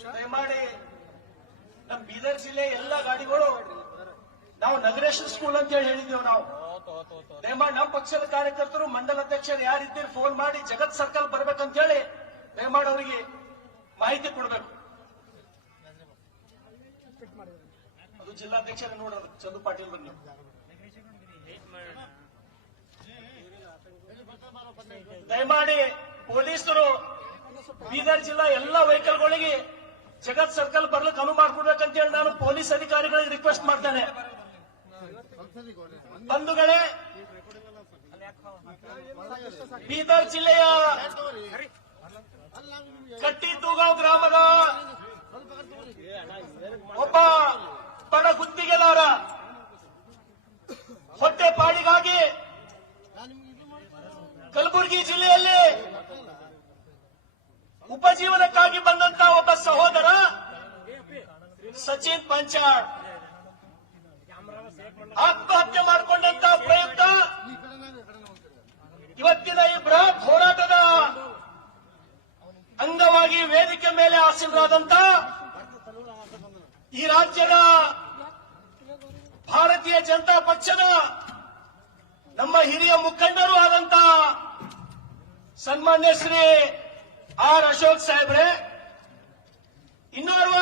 ದಯಮಾಡಿ ನಮ್ಮ ಬೀದರ್ ಜಿಲ್ಲೆ ಎಲ್ಲ ಗಾಡಿಗಳು ನಾವು ನಗರೇಶ್ ಸ್ಕೂಲ್ ಅಂತ ಹೇಳಿದ್ದೇವೆ. ನಾವು ದಯಮಾಡಿ ನಮ್ಮ ಪಕ್ಷದ ಕಾರ್ಯಕರ್ತರು ಮಂಡಲ ಅಧ್ಯಕ್ಷರು ಯಾರಿದ್ದೀರಿ ಫೋನ್ ಮಾಡಿ ಜಗತ್ ಸರ್ಕಲ್ ಬರ್ಬೇಕಂತ ಹೇಳಿ ದಯಮಾಡಿ ಅವರಿಗೆ ಮಾಹಿತಿ ಕೊಡಬೇಕು. ಅದು ಜಿಲ್ಲಾಧ್ಯಕ್ಷರೇ ನೋಡೋದು ಚಂದು ಪಾಟೀಲ್ ಬಂದು ದಯಮಾಡಿ ಪೊಲೀಸರು ಬೀದರ್ ಜಿಲ್ಲಾ ಎಲ್ಲ ವೆಹಿಕಲ್ಗಳಿಗೆ ಜಗತ್ ಸರ್ಕಲ್ ಬರ್ಲಿಕ್ಕೆ ಅನುವು ಮಾಡಿಕೊಡ್ಬೇಕಂತ ಹೇಳಿ ನಾನು ಪೊಲೀಸ್ ಅಧಿಕಾರಿಗಳಿಗೆ ರಿಕ್ವೆಸ್ಟ್ ಮಾಡ್ತೇನೆ. ಬಂಧುಗಳೇ, ಬೀದರ್ ಜಿಲ್ಲೆಯ ಕಟ್ಟಿತೂಗಾಂವ್ ಗ್ರಾಮದ ಒಬ್ಬ ಬಡ ಗುತ್ತಿಗೆದಾರ ಹೊಟ್ಟೆಪಾಡಿಗಾಗಿ ಕಲಬುರಗಿ ಜಿಲ್ಲೆಯಲ್ಲಿ ಉಪಜೀವನಕ್ಕಾಗಿ ಬಂದಂತ ಒಬ್ಬ ಸಹೋದರ ಸಚಿನ್ ಪಂಚಾಳ್ ಆತ್ಮಹತ್ಯೆ ಮಾಡಿಕೊಂಡಂತ ಪ್ರಯುಕ್ತ ಇವತ್ತಿನ ಈ ಬೃಹತ್ ಹೋರಾಟದ ಅಂಗವಾಗಿ ವೇದಿಕೆ ಮೇಲೆ ಆಸೀನರಾದಂತ ಈ ರಾಜ್ಯದ ಭಾರತೀಯ ಜನತಾ ಪಕ್ಷದ ನಮ್ಮ ಹಿರಿಯ ಮುಖಂಡರು ಆದಂತ ಸನ್ಮಾನ್ಯ ಶ್ರೀ ಆರ್ ಅಶೋಕ್ ಸಾಹೇಬ್ರೆ, ಇನ್ನೋರ್ವ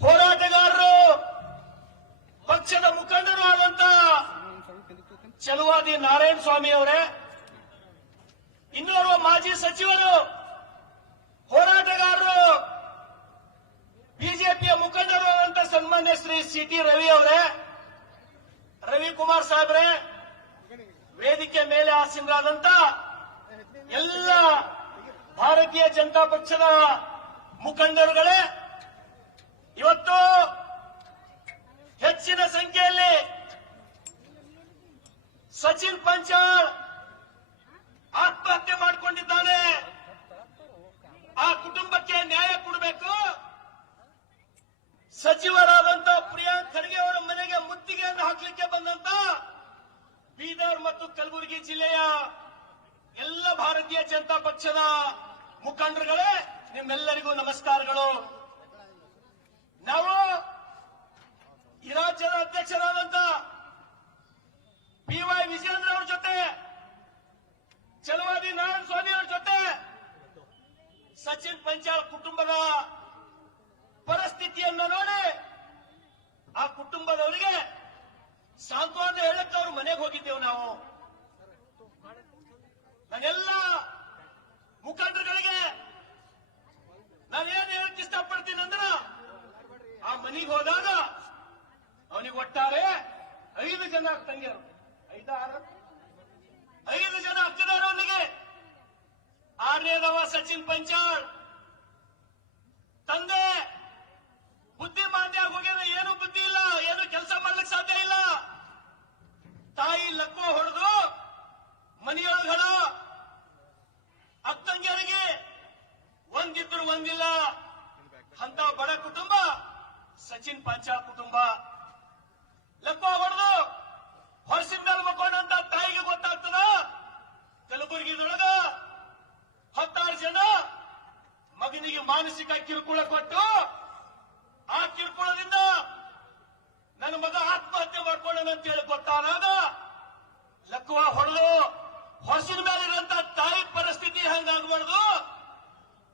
ಹೋರಾಟಗಾರರು ಪಕ್ಷದ ಮುಖಂಡರು ಆದಂತ ಚಲುವಾದಿ ನಾರಾಯಣ ಸ್ವಾಮಿ ಅವರೇ, ಇನ್ನೋರ್ವ ಮಾಜಿ ಸಚಿವರು ಹೋರಾಟಗಾರರು ಬಿಜೆಪಿಯ ಮುಖಂಡರು ಆದಂತ ಸನ್ಮಾನ್ಯ ಶ್ರೀ ಸಿಟಿ ರವಿ ಅವರೇ, ರವಿಕುಮಾರ್ ಸಾಹೇಬ್ರೆ, ವೇದಿಕೆ ಮೇಲೆ ಆಸೀನರಾದಂತ ಎಲ್ಲ ಭಾರತೀಯ ಜನತಾ ಪಕ್ಷದ ಮುಖಂಡರುಗಳೇ, ಇವತ್ತು ಹೆಚ್ಚಿನ ಸಂಖ್ಯೆಯಲ್ಲಿ ಸಚಿನ್ ಪಂಚಾಳ್ ಆತ್ಮಹತ್ಯೆ ಮಾಡಿಕೊಂಡಿದ್ದಾನೆ. ಆ ಕುಟುಂಬಕ್ಕೆ ನ್ಯಾಯ ಕೊಡಬೇಕು. ಸಚಿವರಾದಂತ ಪ್ರಿಯಾಂಕ್ ಖರ್ಗೆ ಅವರ ಮನೆಗೆ ಮುತ್ತಿಗೆಯನ್ನು ಹಾಕಲಿಕ್ಕೆ ಬಂದಂತ ಬೀದರ್ ಮತ್ತು ಕಲಬುರಗಿ ಜಿಲ್ಲೆಯ ಎಲ್ಲ ಭಾರತೀಯ ಜನತಾ ಪಕ್ಷದ ಮುಖಂಡರುಗಳೇ, ನಿಮ್ಮೆಲ್ಲರಿಗೂ ನಮಸ್ಕಾರಗಳು. ನಾವು ಈ ರಾಜ್ಯದ ಅಧ್ಯಕ್ಷರಾದಂತ PY ವಿಜೇಂದ್ರ ಅವರ ಜೊತೆ, ಚಲವಾದಿ ನಾರಾಯಣ ಸ್ವಾಮಿ ಅವರ ಜೊತೆ ಸಚಿನ್ ಪಂಚಾಳ್ ಕುಟುಂಬದ ಪರಿಸ್ಥಿತಿಯನ್ನು ನೋಡಿ ಆ ಕುಟುಂಬದವರಿಗೆ ಸಾಂತ್ವನ ಹೇಳಕ್ಕೆ ಅವ್ರ ಮನೆಗೆ ಹೋಗಿದ್ದೇವೆ. ನಾವು ನಾನೆಲ್ಲ ಮುಖಂಡರುಗಳಿಗೆ ನಾನೇನು ಹೇಳಕ್ ಇಷ್ಟಪಡ್ತೀನಿ ಅಂದ್ರ, ಆ ಮನೆಗೆ ಹೋದಾಗ ಅವನಿಗೆ ಒಟ್ಟಾರೆ 5 ಜನ ತಂಗಿಯರು, 5 ಜನ ಅಕ್ಕದಾರ ಅವನಿಗೆ. 6ನೇದವ ಸಚಿನ್ ಪಂಚಾಳ್ ತಂದೆ ಬುದ್ಧಿಮಾಂದ್ಯ ಹೋಗ್ಯಾರ, ಏನು ಬುದ್ಧಿ ಇಲ್ಲ, ಏನು ಕೆಲಸ ಮಾಡ್ಲಿಕ್ಕೆ ಸಾಧ್ಯ ಇಲ್ಲ. ತಾಯಿ ಲಕ್ಕೋ ಹೊಡೆದು ಮನೆಯೊಳಗಡ ಅಕ್ಕಂಗಿಯರಿಗೆ ಒಂದಿದ್ರು ಒಂದಿಲ್ಲ ಅಂತ ಬಡ ಕುಟುಂಬ ಸಚಿನ್ ಪಂಚಾಳ್ ಕುಟುಂಬ. ಲಕ್ಕೋ ಹೊಡೆದು ಹೊರಸಿನ ಮೇಲೆ ಮಕ್ಕೊಂಡಂತ ತಾಯಿಗೆ ಗೊತ್ತಾಗ್ತದ. ಕಲಬುರಗಿದೊಳಗ 16 ಜನ ಮಗನಿಗೆ ಮಾನಸಿಕ ಕಿರುಕುಳ ಕೊಟ್ಟು, ಆ ಕಿರುಕುಳದಿಂದ ನನ್ನ ಮಗ ಆತ್ಮಹತ್ಯೆ ಮಾಡ್ಕೊಂಡಂತ ಹೇಳಿ ಗೊತ್ತಾದಾಗ ಲಕ್ವ ಹೊಡೆದು ಹೊರಸಿನ ಮೇಲೆ ಇರುವಂತ ತಾಯಿ ಪರಿಸ್ಥಿತಿ ಹಂಗಾಗಬಾರ್ದು.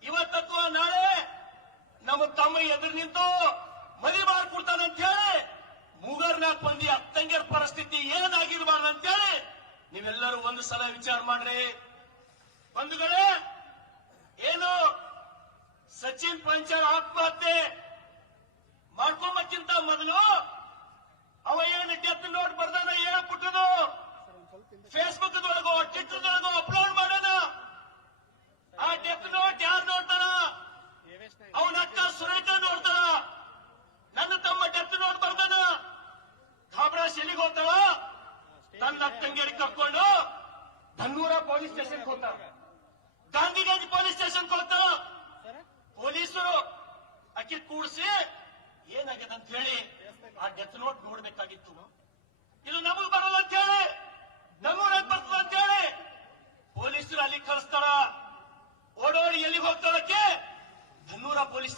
ಇವತ್ತತ್ವ ನಾಳೆ ನಮ್ಮ ತಮ್ಮ ಎದುರು ನಿಂತು ಮದುವೆ ಮಾಡ್ಕೊಡ್ತಾನಂತ ಹೇಳಿ ಮೂಗರ್ನಾಗ ಬಂದಿ ಅಕ್ಕಂಗಿಯರ ಪರಿಸ್ಥಿತಿ ಏನಾಗಿರ್ಬಾರ್ದು ಅಂತೇಳಿ ನೀವೆಲ್ಲರೂ ಒಂದು ಸಲ ವಿಚಾರ ಮಾಡ್ರಿ. ಬಂಧುಗಳೇ, ಏನು ಸಚಿನ್ ಪಂಚಾಳ್ ಆತ್ಮಹತ್ಯೆ ಮಾಡ್ಕೊಂಬಕ್ಕಿಂತ ಮೊದಲು ಅವ ಏನು ಡೆತ್ ನೋಟ್ ಬರ್ದಾನ, ಏನ ಪುಟ್ಟದು ಫೇಸ್ಬುಕ್ ದೊಳಗೋ ಟ್ವಿಟರ್ ದೊಳಗೋ ಅಪ್ಲೋಡ್ ಮಾಡೋಣ. ಆ ಡೆತ್ ನೋಟ್ ಯಾರು ನೋಡ್ತಾರ? ಅವನ ಅಕ್ಕ ಸುರೇಖ ನೋಡ್ತಾರ. ನನ್ನ ತಮ್ಮ ಡೆತ್ ನೋಟ್ ಬರ್ದಾನ, ಖಾಬ್ರಾಶ್ ಎಲ್ಲಿಗೆ ಹೋಗ್ತಾಳ? ತನ್ನ ಅಕ್ಕಂಗೇರಿ ಕರ್ಕೊಂಡು ಧನ್ನೂರ ಪೊಲೀಸ್ ಸ್ಟೇಷನ್ಗೆ ಹೋಗ್ತಾರ, ಗಾಂಧಿಗಂಜ್ ಪೊಲೀಸ್ ಸ್ಟೇಷನ್ಗೆ ಹೋಗ್ತಾರ. ಪೊಲೀಸರು ಅಕ್ಕಿ ಕೂಡಿಸಿ ಏನಾಗಿದೆ ಅಂತ ಹೇಳಿ ಆ ಡೆತ್ ನೋಟ್ ನೋಡ್ಬೇಕಾಗಿತ್ತು. ಇದು ನಮಗ್ ಬರಲ್ಲ ಅಂತ ಹೇಳಿ, ನಮ್ಮೂರಾಗ ಬರ್ತದ ಅಂತ ಹೇಳಿ ಪೊಲೀಸರು ಅಲ್ಲಿ ಕಳಿಸ್ತಾರ. ಓಡೋಡಿ ಎಲ್ಲಿಗೆ ಹೋಗ್ತಾರಕ್ಕೆ ಧನ್ನೂರ ಪೊಲೀಸ್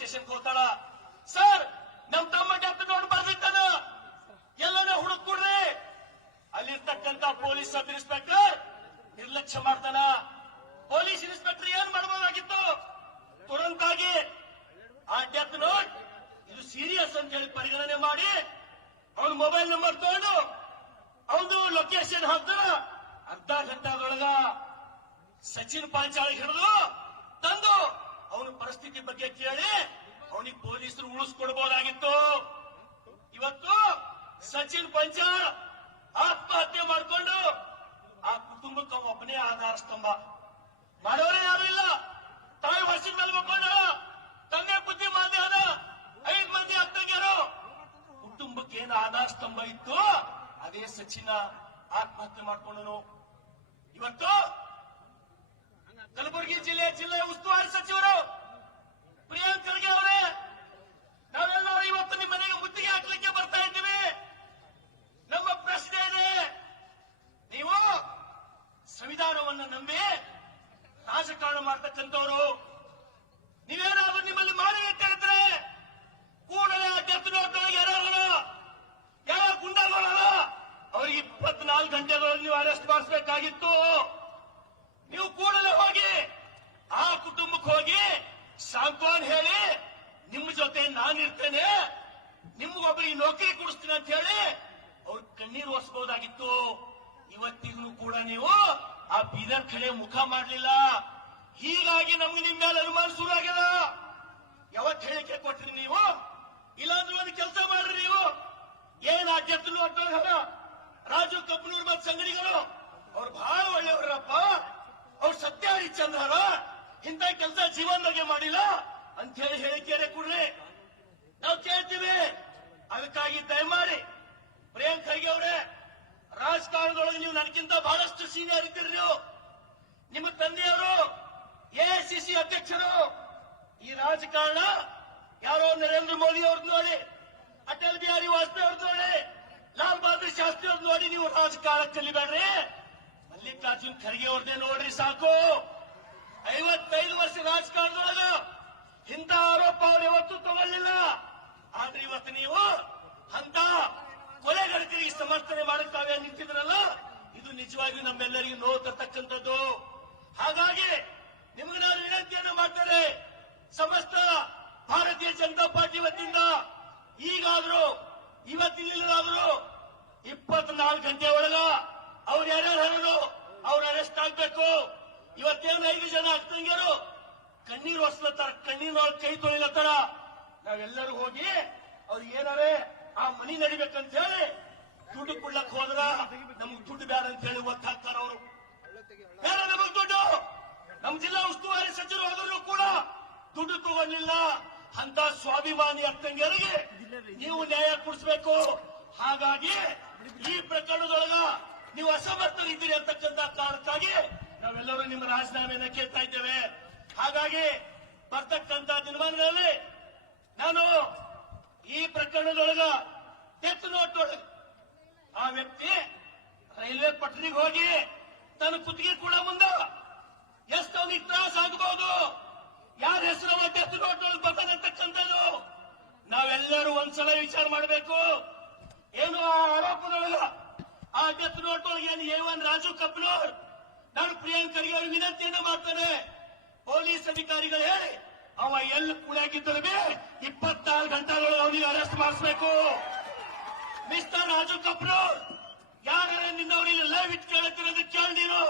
ಪೊಲೀಸ್ ಸಬ್ ಇನ್ಸ್ಪೆಕ್ಟರ್ ನಿರ್ಲಕ್ಷ್ಯ ಮಾಡ್ತಾನ. ಪೊಲೀಸ್ ಇನ್ಸ್ಪೆಕ್ಟರ್ ಏನ್ ಮಾಡಬಹುದಾಗಿತ್ತು? ತುರಂತಾಗಿ ಆ ಡೆತ್ ನೋಟ್ ಇದು ಸೀರಿಯಸ್ ಅಂತ ಹೇಳಿ ಪರಿಗಣನೆ ಮಾಡಿ ಅವನ ಮೊಬೈಲ್ ನಂಬರ್ ತಗೊಂಡು ಅವನು ಲೊಕೇಶನ್ ಹಾಕ್ತಾರ. ಅರ್ಧ ಗಂಟೆದೊಳಗ ಸಚಿನ್ ಪಾಂಚಾಳಿ ಹಿಡಿದು ತಂದು ಅವನ ಪರಿಸ್ಥಿತಿ ಬಗ್ಗೆ ಕೇಳಿ ಅವನಿಗೆ ಪೊಲೀಸರು ಉಳಿಸ್ಕೊಡ್ಬಹುದಾಗಿತ್ತು. ಇವತ್ತು ಸಚಿನ್ ಪಂಚಾಳ್ ಆತ್ಮಹತ್ಯೆ ಮಾಡಿಕೊಂಡು ಆ ಕುಟುಂಬಕ್ಕೆ ಒಬ್ಬನೇ ಆಧಾರ ಸ್ತಂಭ. ಮಾಡೋರೇ ಯಾರು ಇಲ್ಲ. ತಾಯಿ ವರ್ಷದ ಮೇಲೆ ಮಕ್ಕಳು ತಂದೆ ಬುದ್ಧಿ ಮಾತೆ ಅದ 5 ಮಂದಿ ಅಕ್ಕಂಗ್ಯಾರು. ಕುಟುಂಬಕ್ಕೆ ಏನು ಆಧಾರ ಸ್ತಂಭ ಇತ್ತು ಅದೇ ಸಚಿನ ಆತ್ಮಹತ್ಯೆ ಮಾಡ್ಕೊಂಡನು. ಇವತ್ತು ಕಲಬುರಗಿ ಜಿಲ್ಲೆ ಉಸ್ತುವಾರಿ ಸಚಿವರು ಪ್ರಿಯಾಂಕ್ ಖರ್ಗೆ ಅವರೇ, ನಾವೆಲ್ಲರೂ ಇವತ್ತು ನಿಮ್ಮ ಮನೆಗೆ ಮುತ್ತಿಗೆ ಹಾಕ್ಲಿಕ್ಕೆ ಬರ್ತಾ ಇದ್ದೀವಿ. ನಮ್ಮ ಪ್ರಶ್ನೆ ಇದೆ, ನೀವು ಸಂವಿಧಾನವನ್ನು ನಂಬಿ ರಾಜಕಾರಣ ಮಾಡ್ತಕ್ಕಂಥವ್ರು, ನೀವೇನಾದ್ರೂ ನಿಮ್ಮಲ್ಲಿ ಮಾಡಿ ಅಂತ ಹೇಳಿದ್ರೆ ಕೂಡಲೇ ಡೆತ್ ನೋಟ್ ಯಾವ ಗುಂಡಾಗಳಲ್ಲ ಅವ್ರಿಗೆ 24 ಗಂಟೆಗಳಲ್ಲಿ ನೀವು ಅರೆಸ್ಟ್ ಮಾಡಿಸಬೇಕಾಗಿತ್ತು. ನೀವು ಕೂಡಲೇ ಹೋಗಿ ಆ ಕುಟುಂಬಕ್ಕೆ ಹೋಗಿ ಸಾಂತ್ವನ ಹೇಳಿ ನಿಮ್ಮ ಜೊತೆ ನಾನಿರ್ತೇನೆ, ನಿಮ್ಗೊಬ್ಬರಿಗೆ ನೌಕರಿ ಕೊಡಿಸ್ತೀನಿ ಅಂತ ಹೇಳಿ ಅವ್ರ ಕಣ್ಣೀರು ಒರೆಸಬಹುದಾಗಿತ್ತು. ಇವತ್ತಿಗೂ ಕೂಡ ನೀವು ಆ ಬೀದರ್ ಕಡೆ ಮುಖ ಮಾಡಲಿಲ್ಲ. ಹೀಗಾಗಿ ನಮ್ಗೆ ನಿಮ್ ಮೇಲೆ ಅನುಮಾನ ಶುರು ಆಗ್ಯದ. ಯಾವತ್ತು ಹೇಳಿಕೆ ಕೊಟ್ರಿ ನೀವು? ಇಲ್ಲಾಂದ್ರೆ ಒಂದು ಕೆಲಸ ಮಾಡ್ರಿ, ನೀವು ಏನ್ ಅಧ್ಯಕ್ಷರು ಅಟ್ಟೋಳ ರಾಜು ಕಬ್ಬನೂರ್ ಮತ್ತು ಸಂಗಡಿಗಳು ಅವ್ರು ಬಹಳ ಒಳ್ಳೆಯವ್ರಪ್ಪ, ಅವ್ರು ಸತ್ಯ ಹರಿಚಂದ್ರ ಇಂಥ ಕೆಲಸ ಜೀವನದಾಗೆ ಮಾಡಿಲ್ಲ ಅಂತ ಹೇಳಿ ಹೇಳಿಕೆರೆ ಕೊಡ್ರಿ, ನಾವು ಕೇಳ್ತೀವಿ. ಅದಕ್ಕಾಗಿ ದಯಮಾಡಿ ಪ್ರಿಯಾಂಕ್ ಖರ್ಗೆ ಅವರೇ, ರಾಜಕಾರಣದೊಳಗೆ ನೀವು ನನಗಿಂತ ಬಹಳಷ್ಟು ಸೀನಿಯರ್ ಇದ್ದೀರಿ. ನೀವು ನಿಮ್ಮ ತಂದೆಯವರು ಎಐಸಿಸಿ ಅಧ್ಯಕ್ಷರು. ಈ ರಾಜಕಾರಣ ಯಾರೋ ನರೇಂದ್ರ ಮೋದಿ ಅವ್ರದ್ದು ನೋಡಿ, ಅಟಲ್ ಬಿಹಾರಿ ವಾಜಪೇಯಿ ಅವ್ರದ್ದು ನೋಡಿ, ಲಾಲ್ ಬಹದ್ದೂರ್ ಶಾಸ್ತ್ರಿ ಅವ್ರದ್ದು ನೋಡಿ ನೀವು ರಾಜಕಾರಣ ಕಲಿಬೇಡ್ರಿ. ಮಲ್ಲಿಕಾರ್ಜುನ್ ಖರ್ಗೆ ಅವ್ರದ್ದೇ ನೋಡ್ರಿ ಸಾಕು. 55 ವರ್ಷ ರಾಜಕಾರಣದೊಳಗ ಇಂಥ ಆರೋಪ ಅವ್ರು ಯಾವತ್ತೂ ತಗೊಳ್ಳಿಲ್ಲ. ಆದ್ರೆ ಇವತ್ತು ನೀವು ಅಂತ ಕೊಲೆಗಡಕರಿಗೆ ಸಮರ್ಥನೆ ಮಾಡಕ್ಕಾಗ ನಿಂತಿದ್ರಲ್ಲ, ಇದು ನಿಜವಾಗಿಯೂ ನಮ್ಮೆಲ್ಲರಿಗೂ ನೋವು ತರ್ತಕ್ಕಂಥದ್ದು. ಹಾಗಾಗಿ ನಿಮಗೆ ನಾನು ವಿನಂತಿಯನ್ನು ಮಾಡ್ತೇನೆ, ಸಮಸ್ತ ಭಾರತೀಯ ಜನತಾ ಪಾರ್ಟಿ ವತಿಯಿಂದ ಈಗಾದ್ರೂ ಇವತ್ತಿನಿಂದಾದ್ರೂ 24 ಗಂಟೆ ಒಳಗ ಅವ್ರು ಯಾರ್ಯಾರು ಹೇಳೋದು ಅವ್ರು ಅರೆಸ್ಟ್ ಆಗ್ಬೇಕು. ಇವತ್ತೇನು 5 ಜನ ಅಕ್ಕಂಗಿಯರು ಕಣ್ಣೀರು ಒರೆಸ್ಲತ್ತಾರ, ಕಣ್ಣೀರೊಳಗೆ ಕೈ ತೊಳಿಲತ್ತಾರ. ನಾವೆಲ್ಲರೂ ಹೋಗಿ ಅವ್ರಿಗೆ ಏನಾರೇ ಆ ಮನಿ ನಡಿಬೇಕಂತ ಹೇಳಿ ದುಡ್ಡು ಕೊಡ್ಲಕ್ ಹೋದ್ರ ನಮ್ಗೆ ದುಡ್ಡು ಬೇಡ ಅಂತ ಹೇಳಿ ಒತ್ತಾಗ್ತಾರ. ಅವರು ಬೇಡ ನಮಗ್ ದುಡ್ಡು. ನಮ್ ಜಿಲ್ಲಾ ಉಸ್ತುವಾರಿ ಸಚಿವರು ಆದ್ರೂ ಕೂಡ ದುಡ್ಡು ತಗೊಳ್ಳಿಲ್ಲ. ಅಂತ ಸ್ವಾಭಿಮಾನಿ ಅರ್ಥಂಗರಿಗೆ ನೀವು ನ್ಯಾಯ ಕೊಡಿಸಬೇಕು. ಹಾಗಾಗಿ ಈ ಪ್ರಕರಣದೊಳಗ ನೀವು ಅಸಮರ್ಥರಿದ್ದೀರಿ ಅಂತಕ್ಕಂಥ ಕಾರಣಕ್ಕಾಗಿ ನಾವೆಲ್ಲರೂ ನಿಮ್ಮ ರಾಜೀನಾಮೆಯನ್ನು ಕೇಳ್ತಾ ಇದ್ದೇವೆ. ಹಾಗಾಗಿ ಬರ್ತಕ್ಕಂಥ ದಿನಮಾನಗಳಲ್ಲಿ ನಾನು ಈ ಪ್ರಕರಣದೊಳಗ ಡೆತ್ ನೋಟ್ ಒಳಗೆ ಆ ವ್ಯಕ್ತಿ ರೈಲ್ವೆ ಪಟ್ಟಣಿಗೆ ಹೋಗಿ ತನ್ನ ಕುತ್ತಿಗೆ ಕೂಡ ಮುಂದ ಎಷ್ಟು ಅವನಿಗೆ ತ್ರಾಸ ಆಗಬಹುದು, ಯಾರ ಹೆಸರು ಡೆತ್ ನೋಟ್ ಒಳಗೆ ಬರ್ತಾನಂತಕ್ಕಂಥದ್ದು ನಾವೆಲ್ಲರೂ ಒಂದ್ಸಲ ವಿಚಾರ ಮಾಡಬೇಕು. ಏನು ಆ ಆರೋಪದೊಳಗ ಆ ಡೆತ್ ನೋಟ್ ಒಳಗೆ ಏನು A1 ರಾಜು ಕಬ್ಬನೂರ್, ನಾನು ಪ್ರಿಯಾಂಕ್ ಖರ್ಗೆ ಅವ್ರಿಗೆ ವಿನಂತಿಯನ್ನ ಮಾಡ್ತೇನೆ, ಪೊಲೀಸ್ ಅಧಿಕಾರಿಗಳು ಹೇಳಿ ಅವ ಎಲ್ಲಿ ಕುಳಿಯಾಗಿದ್ದರು 24 ಗಂಟೆಗಳು ಅವನಿಗೆ ಅರೆಸ್ಟ್ ಮಾಡಿಸಬೇಕು. ಮಿಸ್ಟರ್ ರಾಜು ಕಬ್ಬನೂರ್, ಯಾರ ನಿನ್ನವರಿಗೆ ಲೈವ್ ಇಟ್ ಕೇಳುತ್ತಿರೋದು ಕೇಳಿ ನೀನು.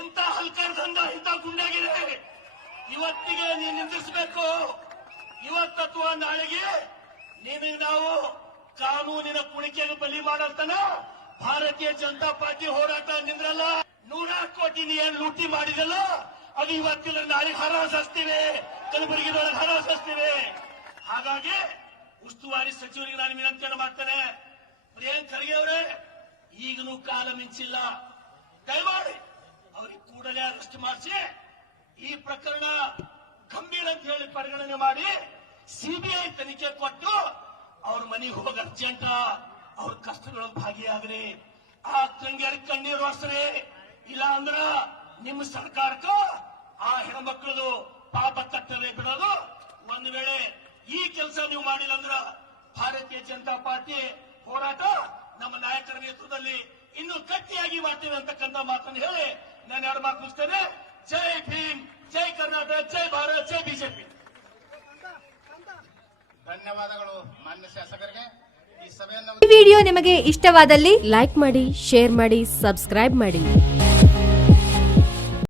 ಇಂಥ ಹಲ್ಕರ್ ದಂಧ, ಇಂಥ ಗುಂಡಾಗಿದೆ, ಇವತ್ತಿಗೆ ನೀನು ನಿಂದಿಸಬೇಕು. ಇವತ್ತು ಅಥವಾ ನಾಳೆಗೆ ನಿನಗೆ ನಾವು ಕಾನೂನಿನ ಕುಣಿಕೆಗೆ ಬಲಿ ಮಾಡಂತನ ಭಾರತೀಯ ಜನತಾ ಪಾರ್ಟಿ ಹೋರಾಟ ನಿಂದ್ರಲ್ಲ. 100 ಕೋಟಿ ನೀ ಏನ್ ಲೂಟಿ ಮಾಡಿದಲ್ಲ ಅದು ಇವತ್ತಿನ ನಾಳೆ ಹರಾಜಿಸ್ತೀವಿ, ಕಲಬುರಗಿದೊಳಗೆ ಹರಾಜಿಸ್ತೀವಿ. ಹಾಗಾಗಿ ಉಸ್ತುವಾರಿ ಸಚಿವರಿಗೆ ನಾನು ವಿನಂತಿಯನ್ನು ಮಾಡ್ತೇನೆ, ಪ್ರಿಯಾಂಕ್ ಖರ್ಗೆ ಅವರೇ ಈಗಲೂ ಕಾಲ ಮಿಂಚಿಲ್ಲ, ದಯಮಾಡಿ ಅವ್ರಿಗೆ ಕೂಡಲೇ ಅರೆಸ್ಟ್ ಮಾಡಿಸಿ ಈ ಪ್ರಕರಣ ಗಂಭೀರ ಅಂತ ಹೇಳಿ ಪರಿಗಣನೆ ಮಾಡಿ ಸಿಬಿಐ ತನಿಖೆ ಕೊಟ್ಟು ಅವ್ರ ಮನೆಗೆ ಹೋಗಿ ಅರ್ಜೆಂಟ್ ಅವ್ರ ಕಷ್ಟದೊಳಗೆ ಭಾಗಿಯಾಗ್ರಿ. ಆ ತಂಗಿಯರ ಕಣ್ಣೀರು ಒರೆಸ್ರಿ. ಇಲ್ಲ ಅಂದ್ರ ನಿಮ್ಮ ಸರ್ಕಾರಕ್ಕ ಆ ಹೆಣ್ಮಕ್ಳದು ಪಾಪ ಕಟ್ಟದೆ ಬಿಡೋದು. ಒಂದು ವೇಳೆ ಈ ಕೆಲಸ ನೀವು ಮಾಡಿಲ್ಲ ಅಂದ್ರ ಭಾರತೀಯ ಜನತಾ ಪಾರ್ಟಿ ಹೋರಾಟ ನಮ್ಮ ನಾಯಕರ ನೇತೃತ್ವದಲ್ಲಿ ಇನ್ನು ಗಟ್ಟಿಯಾಗಿ ಮಾಡ್ತೇವೆ ಅಂತಕ್ಕಂಥ ಮಾತನ್ನು ಹೇಳಿ ನಾನು 2 ಮಾತು ಮುಗಿಸ್ತೇನೆ. ಜೈ ಭೀಮ್, ಜೈ ಕರ್ನಾಟಕ, ಜೈ ಭಾರತ್, ಜೈ ಬಿಜೆಪಿ. ಧನ್ಯವಾದಗಳು ಮಾನ್ಯ ಶಾಸಕರಿಗೆ. ಈ ಸಭೆಯನ್ನು ಈ ವಿಡಿಯೋ ನಿಮಗೆ ಇಷ್ಟವಾದಲ್ಲಿ ಲೈಕ್ ಮಾಡಿ, ಶೇರ್ ಮಾಡಿ, ಸಬ್ಸ್ಕ್ರೈಬ್ ಮಾಡಿ.